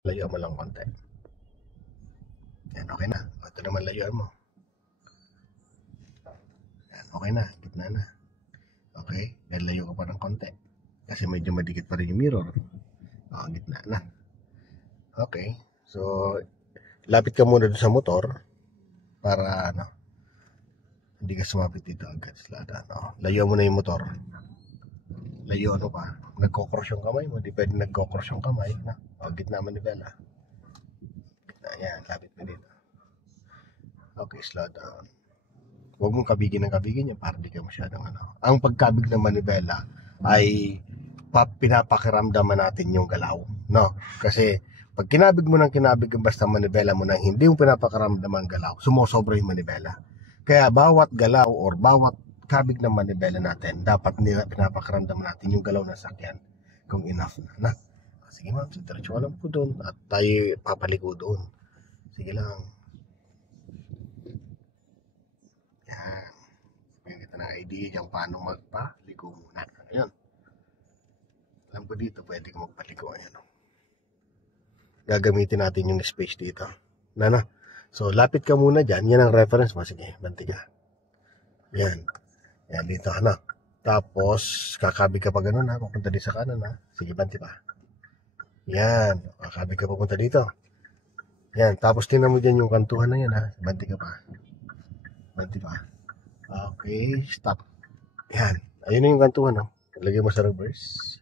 Layo mo lang konti. Yan, okay na. Ito naman layuan mo. Yan, okay na. Gitna na. Okay? Yan, layo ka pa ng konti. Kasi medyo madikit pa rin yung mirror. Gitna na. Okay. So, lapit ka muna doon sa motor para hindi ka sumapit dito agad sa lada. Layo mo na yung motor. Layo pa. Nagkokross yung kamay mo. Di pwede nagkokross yung kamay. Gitna manibela. Gitna yan. Lapit mo dito. Okay, slow down. Huwag mong kabigin ng kabigin yan para di ka masyadong Ang pagkabig ng manibela ay pinapakiramdaman natin yung galaw. No? Kasi pag kinabig mo ng kinabig basta manibela mo nang hindi yung pinapakaramdaman galaw, sumosobra yung manibela. Kaya bawat galaw or bawat kabig ng manibela natin, dapat pinapakaramdaman natin yung galaw ng sakyan kung enough na. Sige ma'am, diretso lang po doon at tayo papaligo doon. Sige lang. Yan. Bigyan kita ng idea dyan paano magpaligo muna. Ayun. Alam ko dito, pwede ka magpaligo. Ayan. Gagamitin natin yung space dito. So, lapit ka muna dyan. Yan ang reference mo. Sige, banti ka. Yan. Yan, dito. Tapos, kakabig ka pa ganun papunta din sa kanan Sige, banti pa. Yan. Kakabig ka papunta dito. Yan. Tapos, tingnan mo dyan yung kantuhan na yan Banti ka pa. Banti pa. Okay, stop. Yan. Ayun na yung kantuhan Lagay mo sa reverse.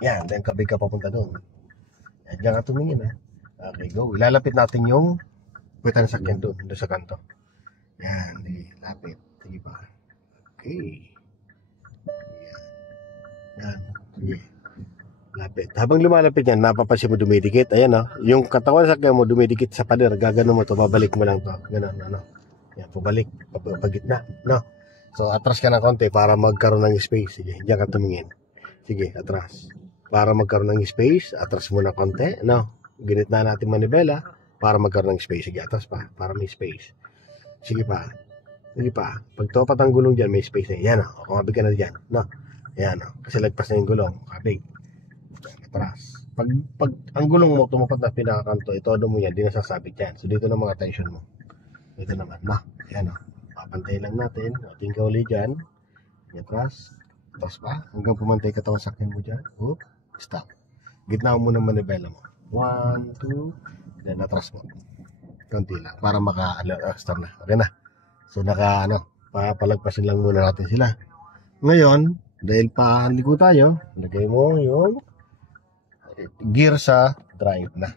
Yan. Then, kabig ka papunta doon. Yan. Diyan ka tumingin Okay, go. Ilalapit natin yung puwitan ng sakyan doon sa kanto. Yan. Lapit. Sige pa. Okay. Yan. Sige. Lapit. Habang lumalapit yan, napapansin mo dumidikit. Ayan yung katawan sa sakyan mo dumidikit sa pader. Gagano mo to, babalik mo lang to. Ganun, Yan, pabalik. Pagitna. So, atras ka ng konti para magkaroon ng space. Sige, diyan ka tumingin. Sige, atras. Para magkaroon ng space, atras mo na konti. Ginitna natin manibela para magkaroon ng space. Sige, atras pa para may space. Sige pa. Sige pa. Pag topat ang gulong dyan, may space na. Yan kumabig ka na dyan. Yan kasi lagpas na yung gulong. Kabig. Atras. Pag ang gulong mo tumapat na pinakakanto, itodo mo yan, di nasasabit yan. So, dito na mga tension mo. Ito naman. Yan papantay lang natin. Ating ka uli dyan. Atras. Atras pa. Hanggang pumantay katawan sakyan mo dyan. Oop. Stop. Gitna mo muna manibela mo. 1, 2. Then atras mo. Konti lang. Para maka-start na. Okay na. So papalagpasin lang muna natin sila. Ngayon, dahil paliko tayo, lagay mo yung gear sa drive na.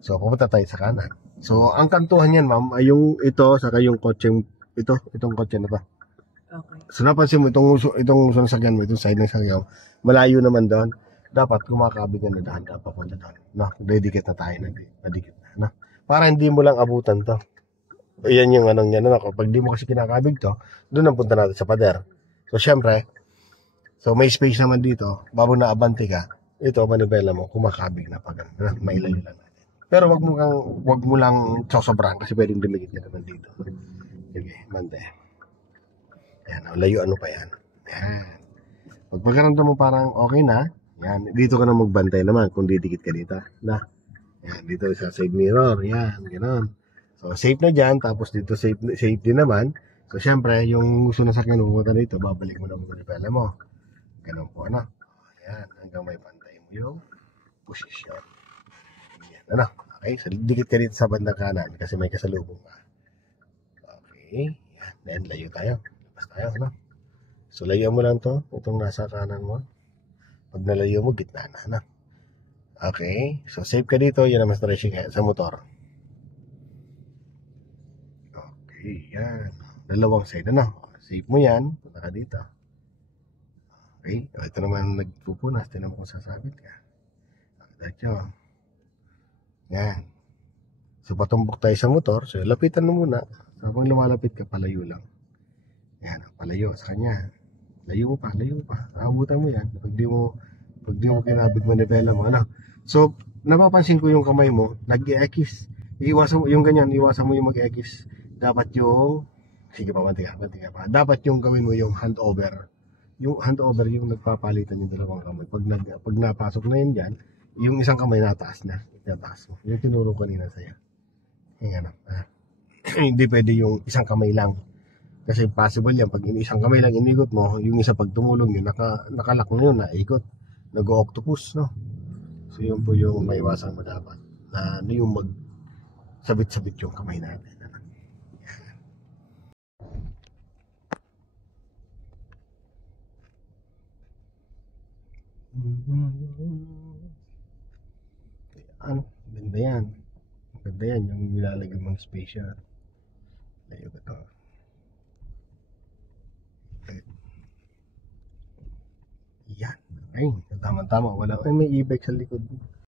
So, pupunta tayo sa kanan. So, ang kantuhan yan, ma'am, ay yung ito, saka yung kotseng, itong kotse na to. Okay. So, napansin mo, itong sakyan mo, itong side ng sakyan, malayo naman doon. Dapat kumakabig ka na dahan-dahan papunta doon. Dedikit na tayo, nadikit na. Para hindi mo lang abutan to. Yan yung yan. Pag di mo kasi kinakabig to, doon ang punta natin sa pader. So, syempre, may space naman dito, bago naabante ka, ito, manibela mo, kumakabig na pag mailayo lang natin. Pero wag mo lang sosobrahan kasi pwedeng dumikit ka naman dito. Sige, bante. Yan, layo pa yan. Yan. Pag pagkaramdam mo parang okay na, yan, dito ka na magbantay naman kung didikit ka dito. Yan, dito sa side mirror, yan, gano'n. So, safe na dyan, tapos dito safe din naman. So, syempre, yung gusto na sakyan pumunta dito, babalik mo na muna yung pala mo. Ganun po, Yan, hanggang may pantay mo yung posisyon. Yan, Okay, so dikit ka dito sa bandang kanan kasi may kasalubong ka. Okay, yan, then layo tayo. Labas tayo, So, layo mo lang to, itong nasa kanan mo. Pag nalayo mo, gitna na, Okay, so safe ka dito, yan ang mas stretching sa motor. Okay, yan. Dalawang side, Safe mo yan, punta ka dito. Okay, ito naman nagpupunas, tinan mo kung sasabit ka. Diretso. Yan. So, patumbok tayo sa motor, so lapitan mo muna. Habang lumalapit ka, palayo lang. Yan, palayo sa kanya. Layo mo pa. Abutan mo yan. Pag di mo kinabig manibela mo, So, napapansin ko yung kamay mo, nag-i-X. Iwasan mo yung ganyan, iwasan mo yung mag-X. Dapat yung, sige pa, banti ka pa. Dapat yung gawin mo yung handover. Yung handover, yung nagpapalitan yung dalawang kamay. Pag napasok na yun dyan, yung isang kamay nataas na. Nataas mo. Yung tinuro ko kanina sa'yo. Yung ano. Hindi pwede yung isang kamay lang. Kasi possible yan. Pag isang kamay lang inigot mo, yung isa pag tumulong yun, nakalak na yun, naikot. Nag-octopus, no? So yun po yung maiwasan mo dapat. Na ano yung sabit-sabit yung kamay natin. Ano? Ganda yan. Ganda yan. Yung nilalagay mong spatial. Layo ko to. Yan. Ay, tama-tama. Wala. Ay, may e-bike sa likod.